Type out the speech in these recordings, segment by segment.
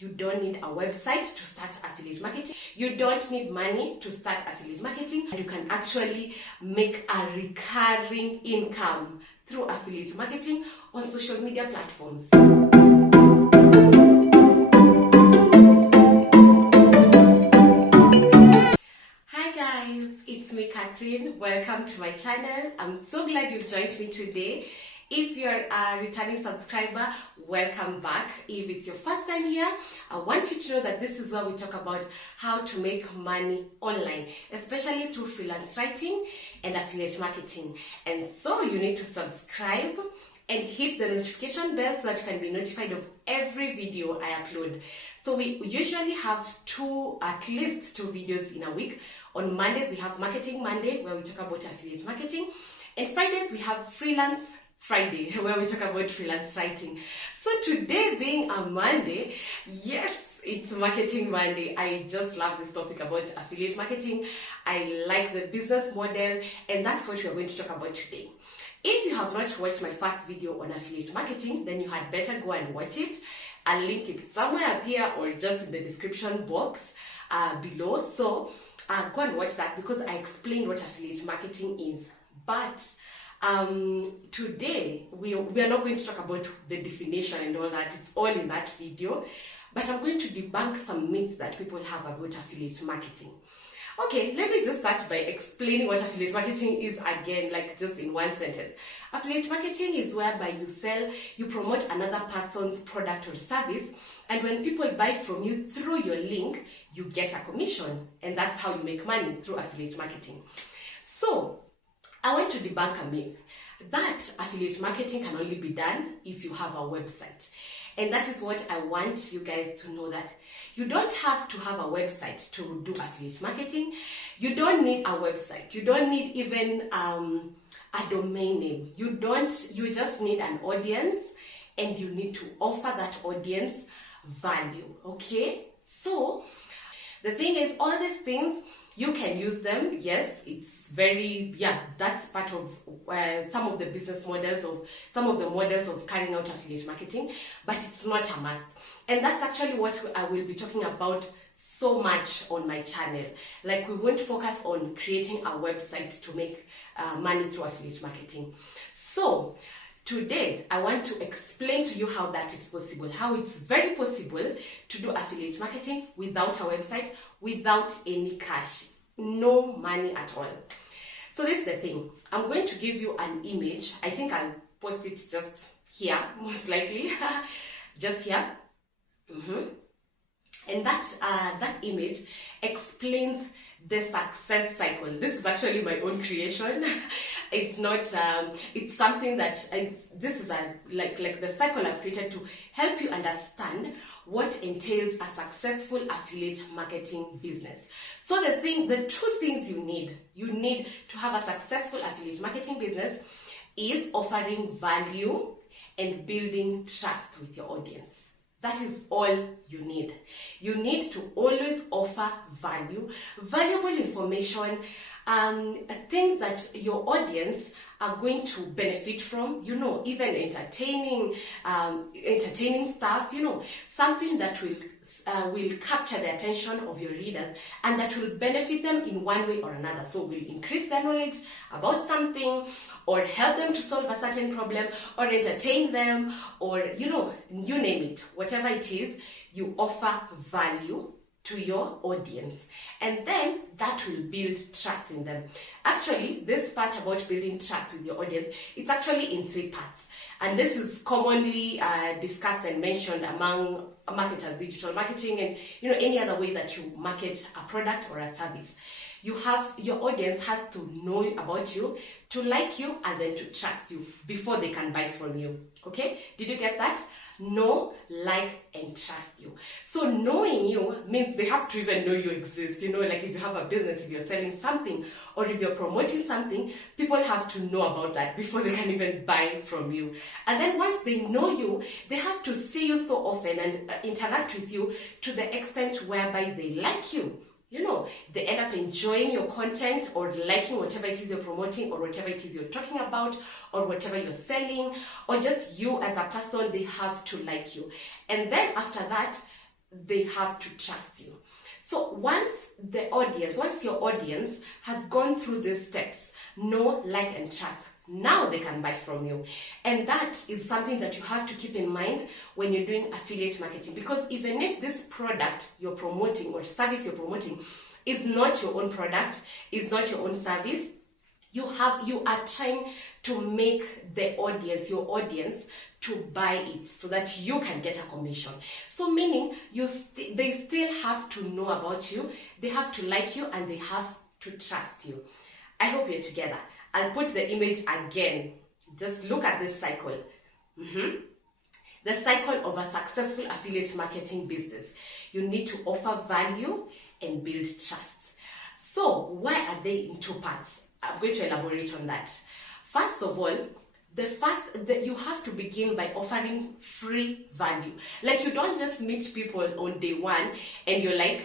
You don't need a website to start affiliate marketing. You don't need money to start affiliate marketing. And you can actually make a recurring income through affiliate marketing on social media platforms. Hi guys, it's me Catherine. Welcome to my channel. I'm so glad you've joined me today. If you're a returning subscriber, welcome back. If it's your first time here, I want you to know that this is where we talk about how to make money online, especially through freelance writing and affiliate marketing. And so you need to subscribe and hit the notification bell so that you can be notified of every video I upload. So we usually have at least two videos in a week. On Mondays, we have Marketing Monday, where we talk about affiliate marketing. And Fridays, we have Freelance Friday, where we talk about freelance writing. So today being a Monday, yes, it's Marketing Monday. I just love this topic about affiliate marketing. I like the business model, and that's what we're going to talk about today. If you have not watched my first video on affiliate marketing, then you had better go and watch it. I'll link it somewhere up here or just in the description box below. So go and watch that because I explained what affiliate marketing is. But today we are not going to talk about the definition and all that. It's all in that video. But I'm going to debunk some myths that people have about affiliate marketing. Okay, let me just start by explaining what affiliate marketing is again, like just in one sentence. Affiliate marketing is whereby you promote another person's product or service, and when people buy from you through your link, you get a commission, and that's how you make money through affiliate marketing. So, I want to debunk a myth that affiliate marketing can only be done if you have a website. And that is what I want you guys to know, that you don't have to have a website to do affiliate marketing. You don't need a website. You don't need even a domain name. You just need an audience, and you need to offer that audience value, okay? So, the thing is, all these things, you can use them. Yes, that's part of some of the business models of some of the models of carrying out affiliate marketing, but it's not a must. And that's actually what I will be talking about so much on my channel. Like, we won't focus on creating a website to make money through affiliate marketing. So today, I want to explain to you how that is possible, how it's very possible to do affiliate marketing without a website, without any cash, no money at all. So this is the thing. I'm going to give you an image. I think I'll post it just here, most likely, just here. And that image explains the success cycle. This is actually my own creation. It's not, it's something that, this is like the cycle I've created to help you understand what entails a successful affiliate marketing business. So the two things you need to have a successful affiliate marketing business is offering value and building trust with your audience. That is all you need. You need to always offer value, valuable information, things that your audience are going to benefit from, even entertaining stuff, something that will capture the attention of your readers and that will benefit them in one way or another. So will increase their knowledge about something, or help them to solve a certain problem, or entertain them, or you name it. Whatever it is, you offer value to your audience, and then that will build trust in them. Actually, this part about building trust with your audience, it's actually in three parts, and this is commonly discussed and mentioned among marketers, digital marketing, and any other way that you market a product or a service. Your audience has to know about you, to like you, and then to trust you before they can buy from you. Okay? Did you get that? Know, like, and trust you. So knowing you means they have to even know you exist. Like if you have a business, if you're selling something, or if you're promoting something, people have to know about that before they can even buy from you. And then once they know you, they have to see you so often and interact with you to the extent whereby they like you. They end up enjoying your content or liking whatever it is you're promoting, or whatever it is you're talking about, or whatever you're selling, or just you as a person. They have to like you. And then after that, they have to trust you. So once your audience has gone through these steps, know, like, and trust, now they can buy from you. And that is something that you have to keep in mind when you're doing affiliate marketing, because even if this product you're promoting or service you're promoting is not your own product, is not your own service, you are trying to make your audience to buy it so that you can get a commission. So meaning they still have to know about you, they have to like you, and they have to trust you. I hope you're together. I'll put the image again. Just look at this cycle. The cycle of a successful affiliate marketing business. You need to offer value and build trust. So why are they in two parts? I'm going to elaborate on that. First of all, you have to begin by offering free value. Like, you don't just meet people on day one and you're like,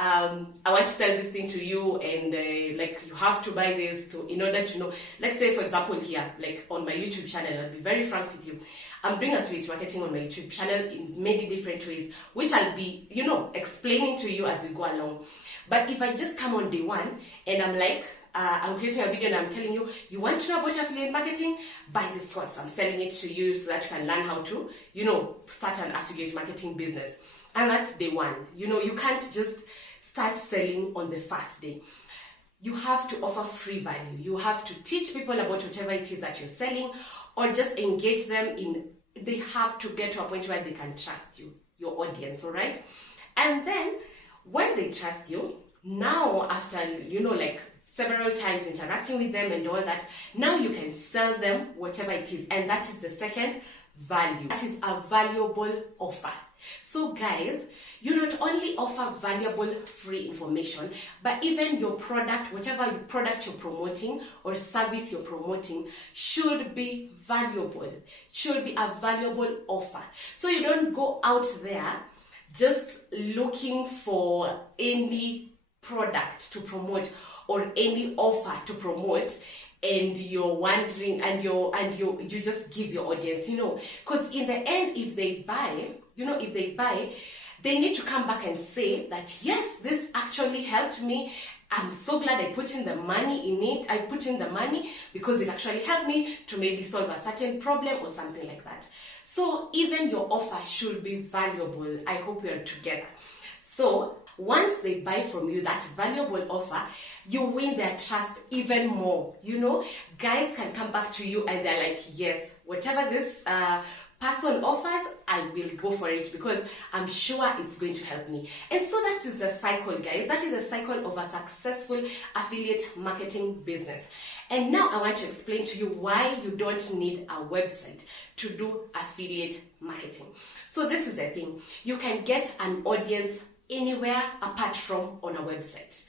I want to sell this thing to you, and like, you have to buy this in order to know. Let's say, for example, here, like on my YouTube channel, I'll be very frank with you. I'm doing affiliate marketing on my YouTube channel in many different ways, which I'll be, explaining to you as we go along. But if I just come on day one and I'm like, I'm creating a video and I'm telling you, you want to know about affiliate marketing? Buy this course. I'm selling it to you so that you can learn how to, start an affiliate marketing business. And that's day one. You can't just start selling on the first day. You have to offer free value. You have to teach people about whatever it is that you're selling, or just engage them they have to get to a point where they can trust you, your audience, all right? And then when they trust you, now after, several times interacting with them and all that, now you can sell them whatever it is. And that is the second value. That is a valuable offer. So guys, you not only offer valuable free information, but even your product, whatever product you're promoting or service you're promoting, should be valuable, should be a valuable offer. So you don't go out there just looking for any product to promote or any offer to promote, and you're wondering, and you just give your audience, because in the end, if they buy, they need to come back and say that, yes, this actually helped me. I'm so glad I put in the money in it. I put in the money because it actually helped me to maybe solve a certain problem or something like that. So even your offer should be valuable. I hope we are together. So once they buy from you that valuable offer, you win their trust even more. Guys can come back to you and they're like, yes, whatever this person offers, I will go for it because I'm sure it's going to help me. And so that is the cycle, guys. That is the cycle of a successful affiliate marketing business. And now I want to explain to you why you don't need a website to do affiliate marketing. So this is the thing. You can get an audience anywhere apart from on a website.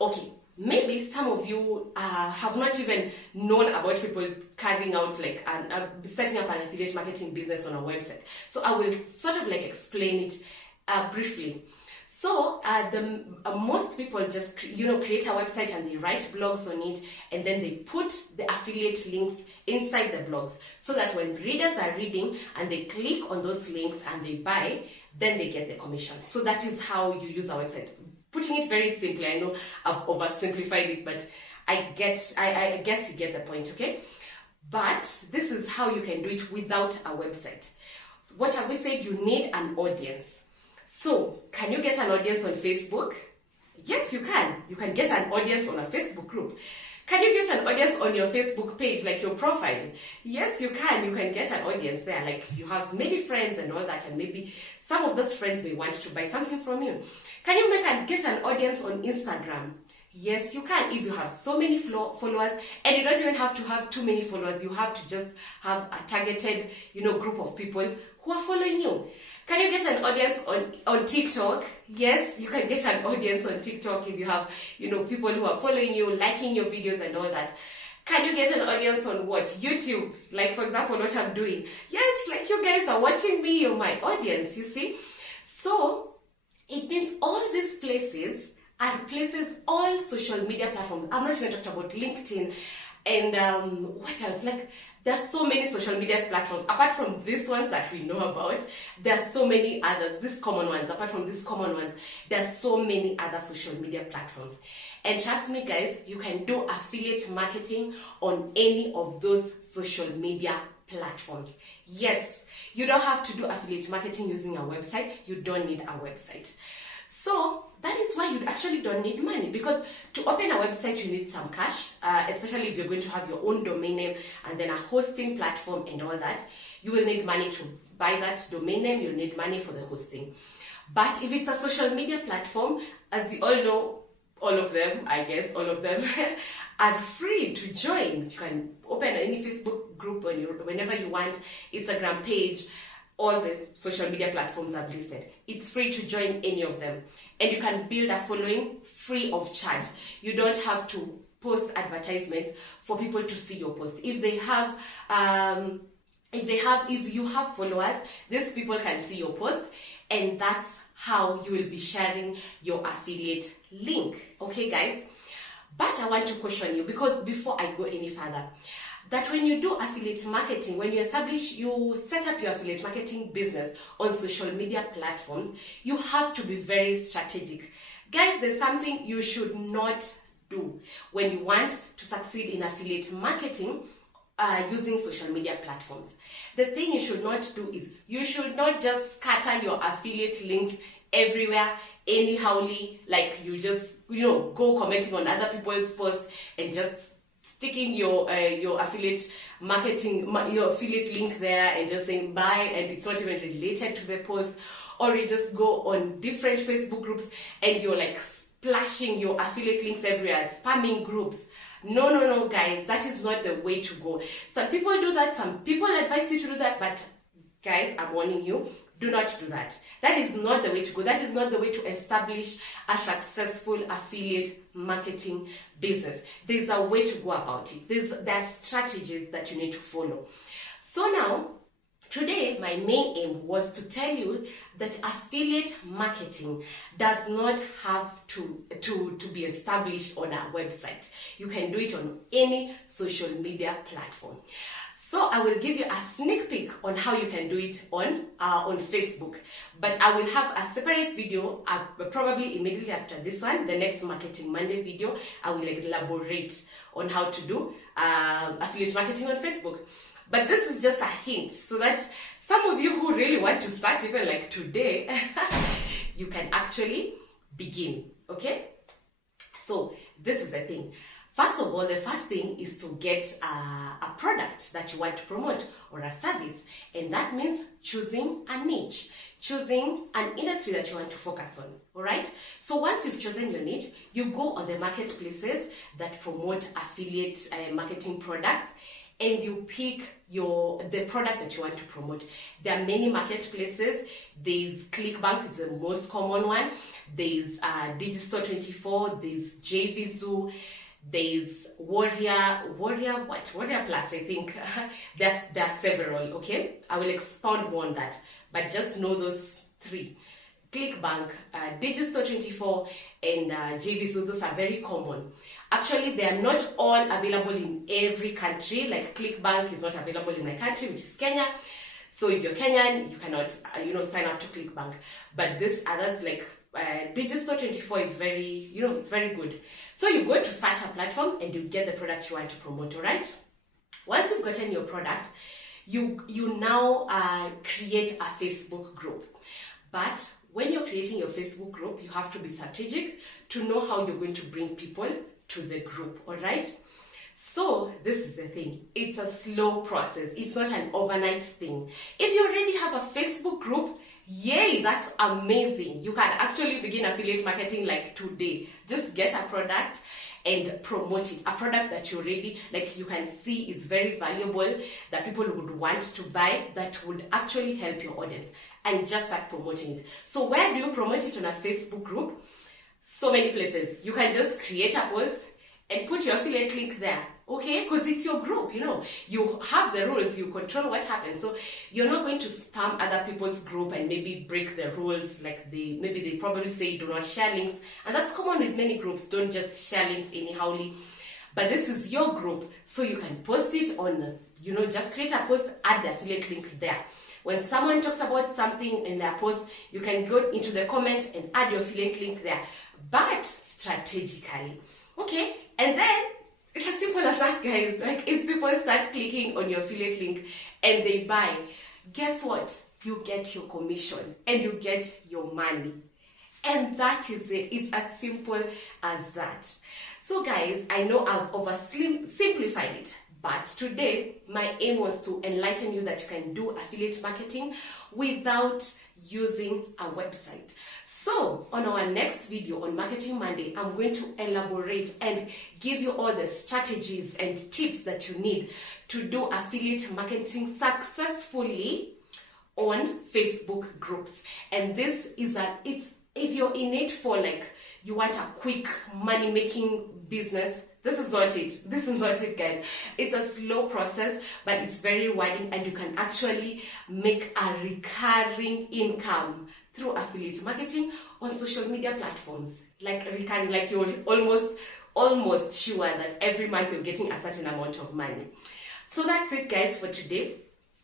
Okay, maybe some of you have not even known about people carrying out setting up an affiliate marketing business on a website. So I will sort of explain it briefly. So most people just create a website and they write blogs on it, and then they put the affiliate links inside the blogs so that when readers are reading and they click on those links and they buy, then they get the commission. So that is how you use a website. Putting it very simply, I know I've oversimplified it, but I guess you get the point, okay? But this is how you can do it without a website. What have we said? You need an audience. So, can you get an audience on Facebook? Yes, you can. You can get an audience on a Facebook group. Can you get an audience on your Facebook page, like your profile? Yes, you can. You can get an audience there. Like, you have many friends and all that, and maybe some of those friends may want to buy something from you. Can you get an audience on Instagram? Yes, you can. If you have so many followers, and you don't even have to have too many followers, you have to just have a targeted, group of people who are following you. Can you get an audience on TikTok? Yes, you can get an audience on TikTok if you have, people who are following you, liking your videos and all that. Can you get an audience on what? YouTube. Like, for example, what I'm doing. Yes, like you guys are watching me, you're my audience, you see? So, it means all these places are places, all social media platforms. I'm not even talking about LinkedIn, And what else? Like, there are so many social media platforms. Apart from these ones that we know about, there are so many others, these common ones. Apart from these common ones, there are so many other social media platforms. And trust me, guys, you can do affiliate marketing on any of those social media platforms. Yes, you don't have to do affiliate marketing using a website. You don't need a website. So that is why you actually don't need money, because to open a website you need some cash, especially if you're going to have your own domain name and then a hosting platform and all that. You will need money to buy that domain name, you'll need money for the hosting. But if it's a social media platform, as you all know, all of them are free to join. You can open any Facebook group whenever you want, Instagram page, all the social media platforms I've listed. It's free to join any of them. And you can build a following free of charge. You don't have to post advertisements for people to see your post. If you have followers, these people can see your post, and that's how you will be sharing your affiliate link. Okay, guys? But I want to caution you, because before I go any further, that when you do affiliate marketing, when you set up your affiliate marketing business on social media platforms, you have to be very strategic. Guys, there's something you should not do when you want to succeed in affiliate marketing using social media platforms. The thing you should not do is, you should not just scatter your affiliate links everywhere, anyhowly, like you just, go commenting on other people's posts and just sticking your affiliate marketing, your affiliate link there and just saying bye, and it's not even related to the post. Or you just go on different Facebook groups and you're like splashing your affiliate links everywhere, spamming groups. No, guys, that is not the way to go. Some people do that, some people advise you to do that, but guys, I'm warning you, do not do that. That is not the way to go. That is not the way to establish a successful affiliate marketing business. There's a way to go about it. There are strategies that you need to follow. So now, today, my main aim was to tell you that affiliate marketing does not have to be established on a website. You can do it on any social media platform. So I will give you a sneak peek on how you can do it on Facebook. But I will have a separate video, probably immediately after this one, the next Marketing Monday video. I will elaborate on how to do affiliate marketing on Facebook. But this is just a hint, so that some of you who really want to start, even like today, you can actually begin, okay? So this is the thing. First of all, the first thing is to get a product that you want to promote, or a service. And that means choosing a niche, choosing an industry that you want to focus on, all right? So once you've chosen your niche, you go on the marketplaces that promote affiliate marketing products, and you pick the product that you want to promote. There are many marketplaces. There's Clickbank is the most common one. There's Digistore24, there's JVZoo, there's Warrior Plus, I think. There are several, okay? I will expound more on that, but just know those three. Clickbank, Digistore24, and JVZoo, those are very common. Actually, they are not all available in every country. Like Clickbank is not available in my country, which is Kenya. So if you're Kenyan, you cannot, sign up to Clickbank. But these others, like Digistore24, is very, it's very good. So you go to search a platform and you get the product you want to promote, all right? Once you've gotten your product, you now create a Facebook group. But when you're creating your Facebook group, you have to be strategic to know how you're going to bring people to the group, all right? So this is the thing. It's a slow process. It's not an overnight thing. If you already have a Facebook group, yay, that's amazing. You can actually begin affiliate marketing like today. Just get a product and promote it. A product that you already, like you can see is very valuable, that people would want to buy, that would actually help your audience, and just start promoting it. So where do you promote it on a Facebook group? So many places. You can just create a post and put your affiliate link there, okay? Because it's your group, you have the rules, you control what happens. So you're not going to spam other people's group and maybe break the rules, like maybe they probably say do not share links, and that's common with many groups. Don't just share links anyhowly. but this is your group, so you can post it on, just create a post, add the affiliate link there. When someone talks about something in their post, you can go into the comment and add your affiliate link there, but strategically. Okay, and then it's as simple as that, guys. Like, if people start clicking on your affiliate link and they buy, guess what? You get your commission and you get your money. And that is it. It's as simple as that. So guys, I know I've oversimplified it, but today my aim was to enlighten you that you can do affiliate marketing without using a website. So on our next video on Marketing Monday, I'm going to elaborate and give you all the strategies and tips that you need to do affiliate marketing successfully on Facebook groups. And this is if you're in it for you want a quick money making business, this is not it. This is not it, guys. It's a slow process, but it's very rewarding, and you can actually make a recurring income through affiliate marketing on social media platforms. Like recurring, like you're almost sure that every month you're getting a certain amount of money. So that's it, guys, for today.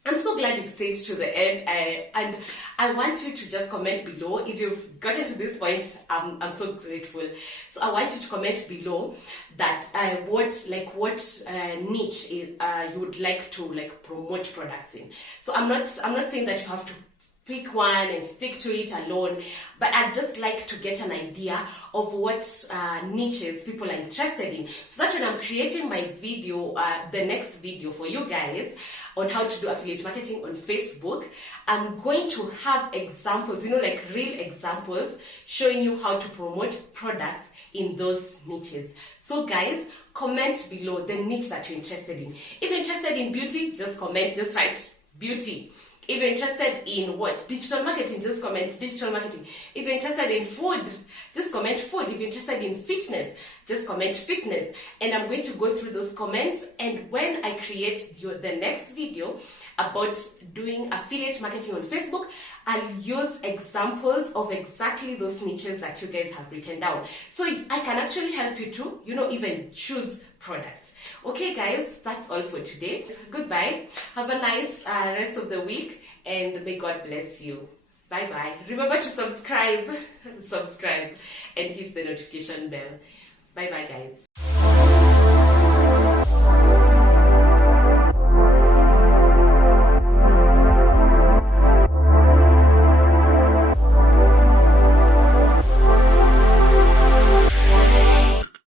I'm so glad you've stayed to the end, and I want you to just comment below. If you've gotten to this point, I'm so grateful. So I want you to comment below that what niche you would like to promote products in. So I'm not saying that you have to pick one and stick to it alone, but I'd just like to get an idea of what niches people are interested in, so that when I'm creating my video, the next video for you guys on how to do affiliate marketing on Facebook, I'm going to have examples, real examples showing you how to promote products in those niches. So guys, comment below the niche that you're interested in. If you're interested in beauty, just comment, just write beauty. If you're interested in digital marketing, just comment digital marketing. If you're interested in food, just comment food. If you're interested in fitness, just comment fitness. And I'm going to go through those comments, and when I create the next video about doing affiliate marketing on Facebook, I'll use examples of exactly those niches that you guys have written down. So I can actually help you to, even choose products. Okay guys, that's all for today. Goodbye. Have a nice rest of the week, and may God bless you. Bye bye. Remember to subscribe and hit the notification bell. Bye bye, guys.